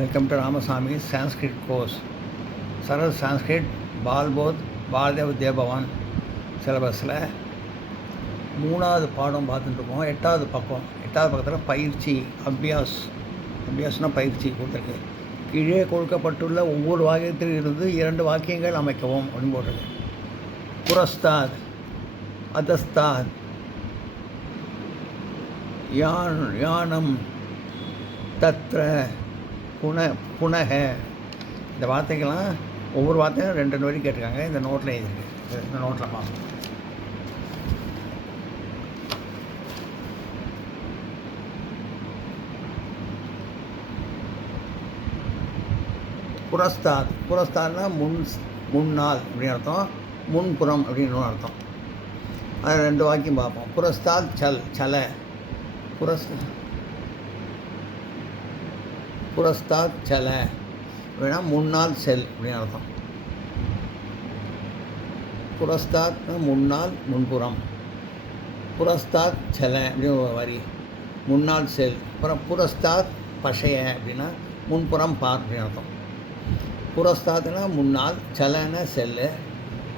Welcome to Ramaswamy Sanskrit course. Saral Sanskrit பால்போத் Bharatiya Vidya Bhavan சிலபஸில் 3வது பாடம் பார்த்துட்டுருக்கோம். 8வது பக்கத்தில் பயிற்சி அபியாஸ்னால் பயிற்சி கொடுத்துருக்கு. கீழே கொடுக்கப்பட்டுள்ள ஒவ்வொரு வாக்கியத்தில் இருந்து 2 வாக்கியங்கள் அமைக்கவும் அப்படின்னு போட்டிருக்கு. புரஸ்தாத், அதஸ்தாத், யானம், தத்ர, புனக. இந்த வார்த்தைகள்லாம் ஒவ்வொரு வார்த்தையும் 2 வரி கேட்டிருக்காங்க. இந்த நோட்டில் எழுதிருக்கு. இந்த நோட்டில் பார்ப்போம். புரஸ்தாத்னா முன்னால் அப்படின்னு அர்த்தம், முன்புறம் அப்படின்னு அர்த்தம். அது 2 வாக்கியம் பார்ப்போம். புரஸ்தாத் சல, புரஸ்தாத் சல அப்படின்னா முன்னால் செல் அப்படின்னு அர்த்தம். புரஸ்தாத் முன்னால், முன்புறம். புரஸ்தாத் சல அப்படின்னு ஒரு வரி, முன்னால் செல். அப்புறம் புரஸ்தாத் பஷய அப்படின்னா முன்புறம் பார் அப்படின்னு அர்த்தம். புரஸ்தாத்னா முன்னால், சலன்னா செல்லு,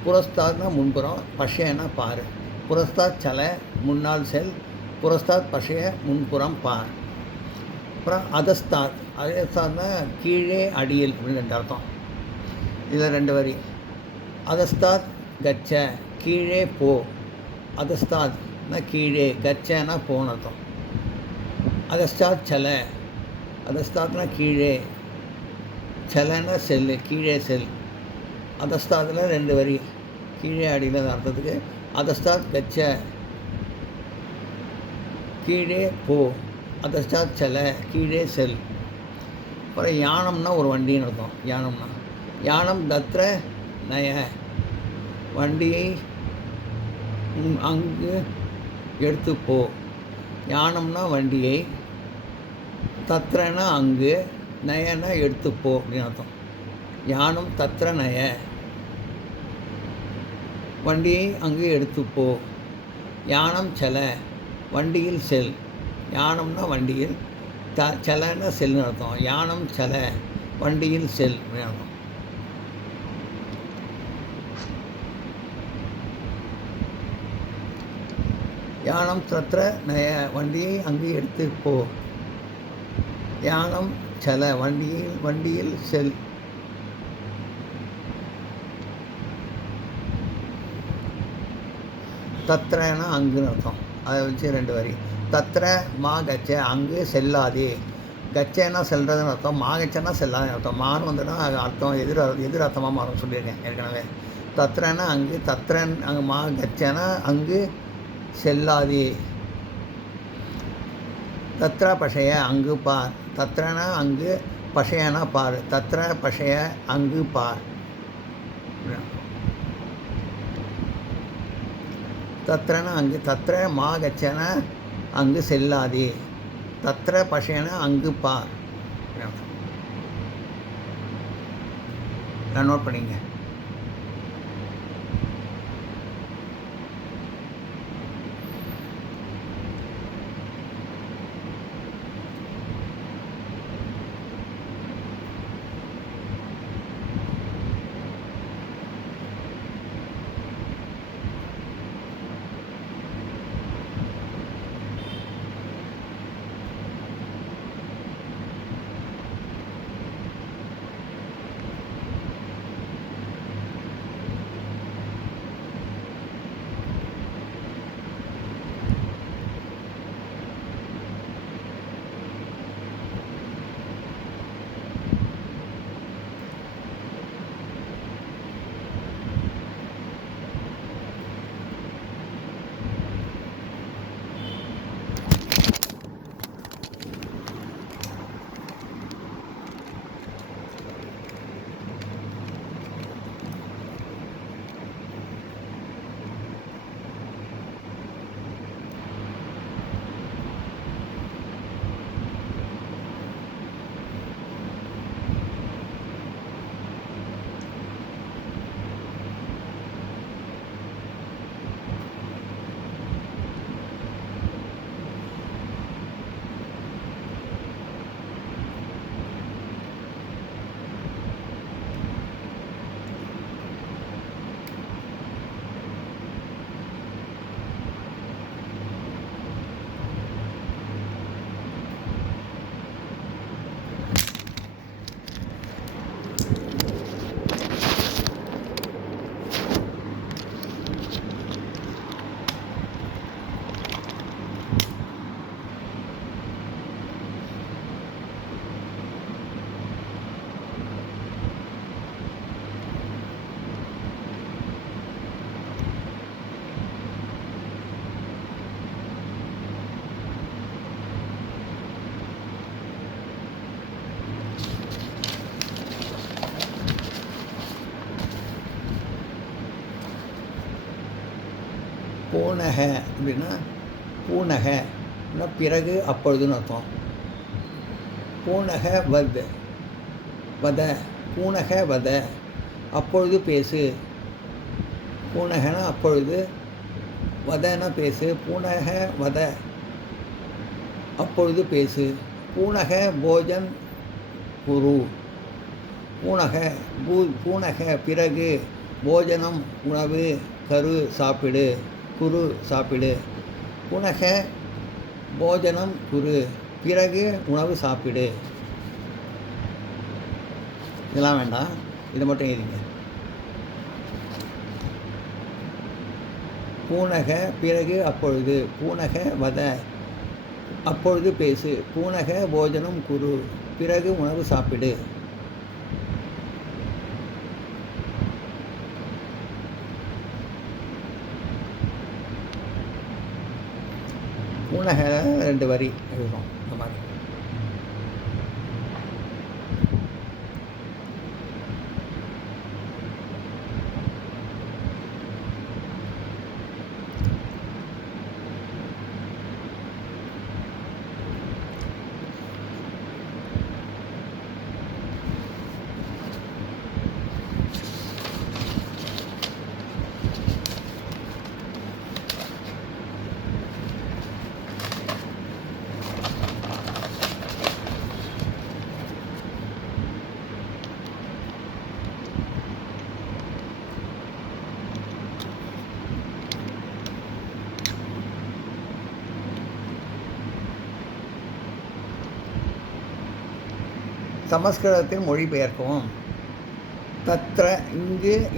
புரஸ்தாத்னா முன்புறம், பஷயன்னா பார். புரஸ்தாத் சல முன்னால் செல், புரஸ்தாத் பஷய முன்புறம் பார். அப்புறம் அதஸ்தாத்னா கீழே அடியில் அப்படின்னு 2 அர்த்தம். இதில் 2 வரி. அதஸ்தாத் கச்ச கீழே போ, அதஸ்தாத்னா கீழே, கச்சனா போன்னு அர்த்தம். அதஸ்தாத் சல, அதஸ்தாத்னா கீழே, சலன்னா செல்லு, கீழே செல். அதஸ்தாத்தில் 2 வரி, கீழே அடியில் அர்த்தத்துக்கு. அதஸ்தாத் கச்ச கீழே போ, அதஸ்தாத் சல கீழே செல். அப்புறம் யானம்னா ஒரு வண்டின்னு அர்த்தம். யானம் தத்ர நய, வண்டியை அங்கு எடுத்து போ. யானம்னா வண்டியை, தத்ரனா அங்கு, நயனா எடுத்து போ அப்படின்னு அர்த்தம். யானம் தத்ர நய, வண்டியை அங்கு எடுத்து போ. யானம் சல, வண்டியில் செல். யானம்னா வண்டியில், சலன்னா செல்னு அர்த்தம். யானம் சல, வண்டியில் செல் அப்படின்னு அர்த்தம். யானம் தத்ர நய, வண்டியை அங்கு எடுத்து போ. யானம் சல, வண்டியில் செல். தத்ரனா அங்குன்னு அர்த்தம். அதை வச்சு 2 வரி. தத்ர மா கச்ச அங்கு செல்லாதே, கச்சேன்னா செல்றதுன்னு அர்த்தம், மா கச்சன்னா செல்லாதுன்னு அர்த்தம். மான்னு வந்துன்னா அர்த்தம் எதிர் அர்த்தமாக மாறும் சொல்லியிருக்கேன் ஏற்கனவே. தத்ரனா அங்கு, தத்ரன் அங்கே, மா கச்சனா அங்கு செல்லாதே. தத்ரா பஷய அங்கு பார், தத்ரனா அங்கு, பஷயனா பார். தத்ர பஷய அங்கு பார். தத்ரனா அங்கு, தத்ர மா கச்சனா அங்கு செல்லாதே, தத்ர பஷயனா அங்கு பார். நோட் பண்ணிங்க. பூனக அப்படின்னா பூனகன்னா பிறகு அப்பொழுதுன்னு அர்த்தம். பூனக வத பூனக வத அப்பொழுது பேசு. பூனகனா அப்பொழுது, வதனா பேசு. பூனக வத அப்பொழுது பேசு. பூனக போஜன் குரு. பூனக பிறகு, போஜனம் உணவு, கரு சாப்பிடு, குரு சாப்பிடு. புனக போஜனம் குரு பிறகு உணவு சாப்பிடு. இதெல்லாம் வேண்டாம், இதை மட்டும் எழுதிங்க. பூனக பிறகு அப்பொழுது. பூனக வத அப்பொழுது பேசு. பூனக போஜனம் குரு பிறகு உணவு சாப்பிடு. பூனக 2 வரி எழுதுறோம் இந்த மாதிரி. சமஸ்கிருதத்தில் மொழிபெயர்க்கவும். தத்ர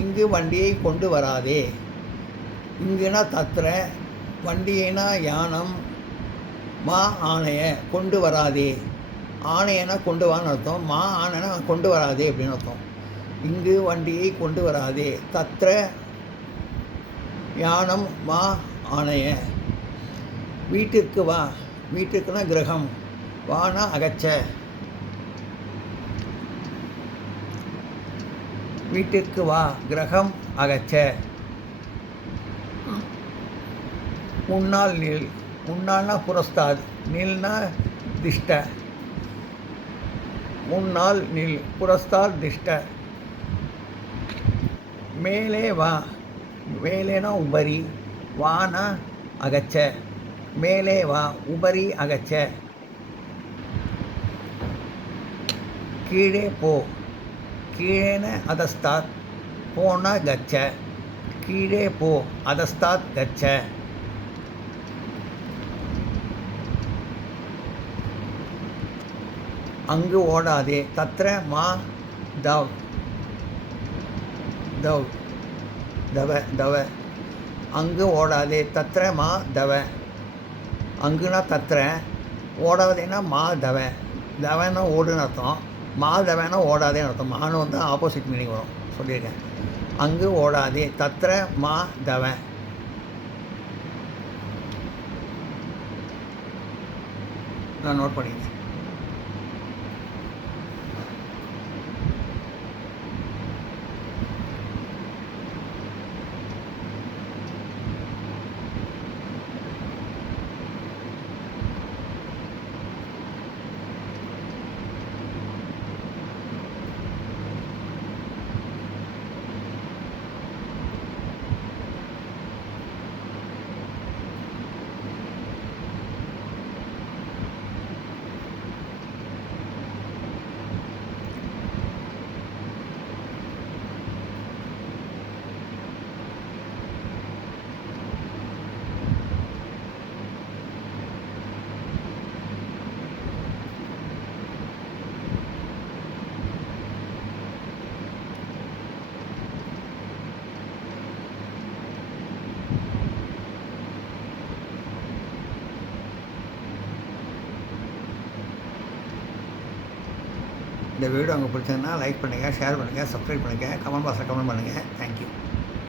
இங்கு வண்டியை கொண்டு வராதே. இங்குனா தத்ர, வண்டியைனா யானம், மா ஆணைய கொண்டு வராதே. ஆணையனா கொண்டு வான்னு அர்த்தம், மா ஆணைனா கொண்டு வராதே அப்படின்னு அர்த்தம். இங்கு வண்டியை கொண்டு வராதே. தத்ர யானம் மா ஆணைய. வீட்டிற்கு வா. வீட்டிற்குனா கிரகம், வானா அகச்ச. வீட்டிற்கு வா, கிரகம் அகச்ச. முன்னால் நில். முன்னால்னா புரஸ்தாத், நில்னா திஷ்ட. முன்னால் நில், புரஸ்தாத் திஷ்ட. மேலே வா. மேலேனா உபரி, வானா அகச்ச. மேலே வா, உபரி அகச்ச. கீழே போ. கீழேன அதஸ்தாத், போனா கச்ச. கீழே போ, அதஸ்தாத் கச்ச. அங்கு ஓடாதே. தத்ர மா தவ். தவ. அங்கு ஓடாதே. தத்ர மா தவ. அங்குனா தத்ர, ஓடாதேன்னா மா தவ. தவன்னா ஓடுன்னு அர்த்தம், மாதவனா ஓடாதேன்னு அர்த்தம். மானு வந்து ஆப்போசிட் மீனிங் வரும், சொல்லியிருக்கேன். அங்கு ஓடாதே. தத்ர மா தவ. நான் நோட் பண்ணிக்கிறேன். இந்த வீடியோ உங்களுக்கு பிடிச்சதுன்னா லைக் பண்ணுங்கள், ஷேர் பண்ணுங்கள், சப்ஸ்கிரைப் பண்ணுங்கள், கமெண்ட் பாக்ஸில் கமெண்ட் பண்ணுங்கள். தேங்க்யூ.